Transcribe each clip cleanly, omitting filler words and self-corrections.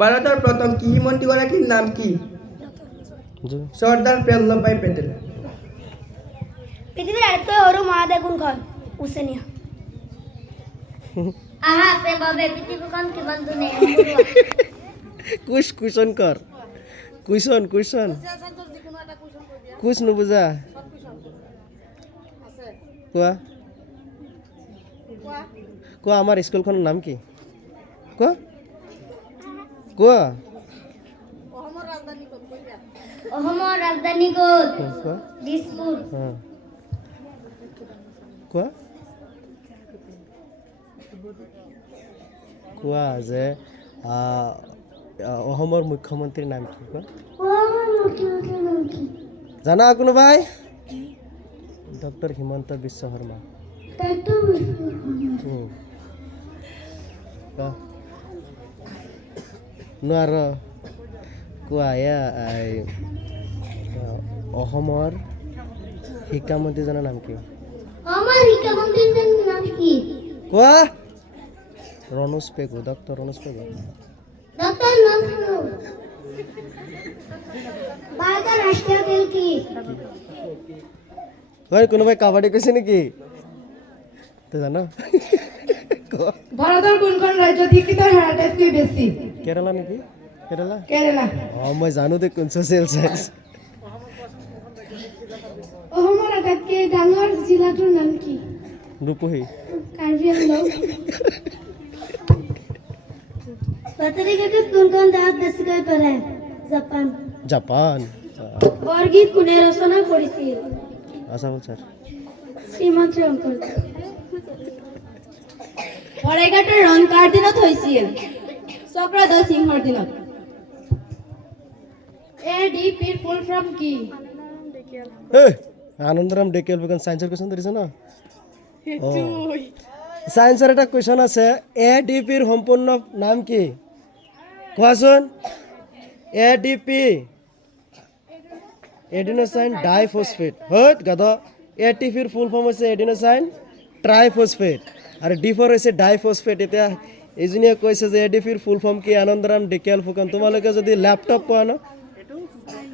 ভাৰতেৰ প্ৰথম গৃহমন্ত্ৰীগৰাকীৰ নাম কি? চৰ্দাৰ বল্লভভাই পেটেল। পৃথিবীর আরেকটা সরু মহাদেশ কোনখন? ওশেনিয়া। আহা সে বাবে পৃথিবীখন কিমান ধুনীয়া। কুশন কর কুশন কুশ নুবুজা কোৱা কোৱা আমাৰ স্কুলখনৰ নাম কি? কোৱা অসমৰ ৰাজধানী ক'ত? কোৱা দিছপুৰ। কোৱা কোৱা যে অসমৰ মুখ্যমন্ত্ৰীৰ নাম কি? কোৱা জানা কোনোবাই? ডক্টৰ হিমন্ত বিশ্ব শৰ্মা। নোৱাৰ কোৱা অসমৰ শিক্ষামন্ত্ৰীজনৰ নাম কি? কোৱা ৰণোজ পেগু। ডক্টৰ ৰণোজ পেগু। ভাৰতৰ ৰাষ্ট্ৰীয় খেল কি? হয় কোনোবাই কাবাডী কৈছে নেকি? তো জানো ভাৰতৰ কোনখন ৰাজ্যত শিক্ষিতৰ হাৰ আটাইতকৈ বেছি? কেৰালা নেকি? কেৰেলা। মই জানো দে কোন ছ'চিয়েল চায়েন্স। অসমৰ আটাইতকৈ ডাঙৰ জিলাটোৰ নাম কি? ৰূপহী। কাৰ্বি আংলং। বাতৰি কাকত কোনখন দেশত বেছিকৈ পঢ়ে? জাপান। বৰগীত কোনে ৰচনা কৰিছিল? আছাম ছাৰ। শ্ৰীমন্ত শংকৰদেৱ। শৰাইঘাটৰ ৰণ কাৰ দিনত হৈছিল? চক্ৰধ্বজ সিংহৰ দিনত। ADPৰ ফুল ফৰ্ম কি? আনন্দৰাম ডেকিয়াল বুকান সায়েন্সৰ কোৱেশ্যন ধৰিছে ন? সায়েন্সৰ এটা কুৱেশ্যন আছে, ADPৰ সম্পূৰ্ণ নাম কি? কোৱাচোন। ADP adenosine diphosphate. হত গাধ। ATPৰ ফুল ফৰ্ম হৈছে এডিনোসাইন ট্ৰাইফসফেট আৰু D4 হৈছে ডাইফসফেট। এতিয়া এইজনীয়ে কৈছে যে ADPৰ ফুল ফৰ্ম কি? আনন্দৰাম ডেকিয়াল ফুকন। তোমালোকে যদি ল্যাপটপ পোৱা ন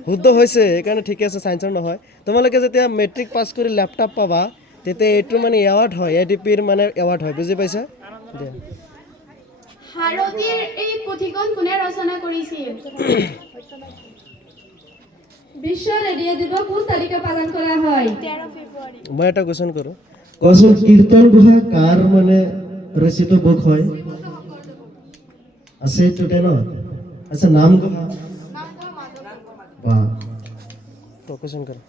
শুদ্ধ হৈছে, সেইকাৰণে ঠিকে আছে, সায়েন্সৰ নহয়। তোমালোকে যেতিয়া মেট্ৰিক পাছ কৰি ল্যাপটপ পাবা তেতিয়া এইটো মানে এৱাৰ্ড হয়, ADPৰ মানে এৱাৰ্ড হয়, বুজি পাইছা? দিয়া। ভাৰতীয় এই পুথিখন কোনে ৰচনা কৰিছিল? বিশ্ব ৰেডিঅ' দিৱস কোন তাৰিখে পালন কৰা হয়? 13 ফেব্ৰুৱাৰী। মই এটা কোৱেশ্যন কৰোঁ, কোৱাচোন কীৰ্তন ঘোষা কাৰ মানে ৰচিত বুক হয়? আছে এইটোতে ন? আচ্ছা নাম ঘোষা। বাহ তো কোৱেশ্যন কৰক।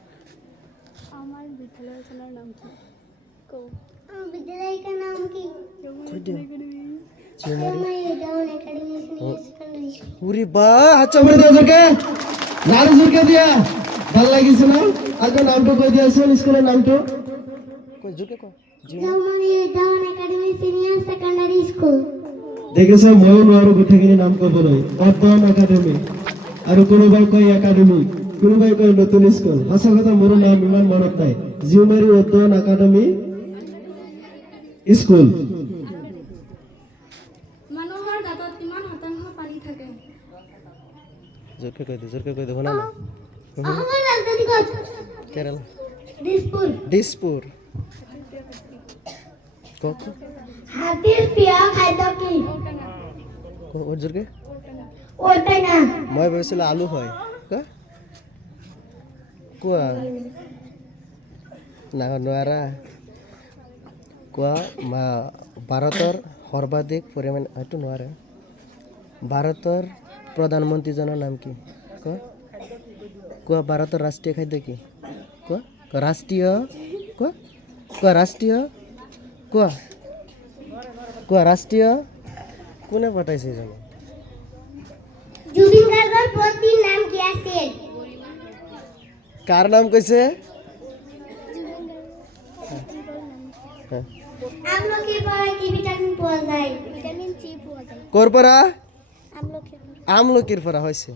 আমাৰ বিদ্যালয়খনৰ নাম কি? বিদ্যালয় का नाम কি? উরি বাহ, আচ্ছা বলে দাও জোরকে, লাড়ু জোরকে দিয়া, ভাল লাগিছে না? আগে নামটো কৈ দিয়াচোন, স্কুলের নামটো কই জোরকে কও। Secondary school. দেখিছ ময়ো নোৱাৰো গোটেইখিনি নাম ক'বলৈ। পদ্মন একাডেমি আৰু কোনোবাই কয় একাডেমি, কোনোবাই কয় নতুন স্কুল। সঁচা কথা মোৰো নাম ইমান মনত নাই। জিউমাৰী উদ্যান একাডেমি স্কুল। মানুহৰ গাঁতত কিমান শতাংশ পানী থাকে? জোৰকে কৈ দে শুনা না। অসমৰ ৰাজধানী ক'ত? কেৰালা। দিছপুৰ। দিছপুৰ। কক হাতীৰ প্ৰিয় খাদ্য কি? জোৰকে। ঔটেঙা। মই ভাবিছিলোঁ আলু হয়। কোৱা না নোৱাৰা। কোৱা ভাৰতৰ সৰ্বাধিক পৰিমাণ, এইটো নোৱাৰে। ভাৰতৰ প্ৰধানমন্ত্ৰীজনৰ নাম কি? কোৱা ভাৰতৰ ৰাষ্ট্ৰীয় খাদ্য কি? কোৱা ৰাষ্ট্ৰীয়, কোৱা ৰাষ্ট্ৰীয়, কোৱা ৰাষ্ট্ৰীয়। কোনে পঠাইছে জানো? জুবিন গাৰ্গৰ পত্নীৰ নাম কি আছিল? কাৰ নাম কৈছে? আমলখিৰ পৰা কি ভিটামিন পোৱা যায়? ভিটামিন চি পোৱা যায়। ক'ৰ পৰা? আমলখিৰ। আমলখিৰ পৰা হৈছে।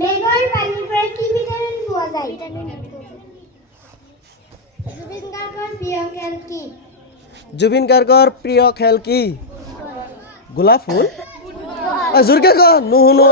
মেঘৰ পানীৰ পৰা কি ভিটামিন পোৱা যায়? ভিটামিন ই পোৱা যায়। জুবিন গাৰ্গৰ প্ৰিয় খেল কি? জুবিন গাৰ্গৰ প্ৰিয় খেল কি? গোলাপ ফুল জোৰকে ক নুশুনো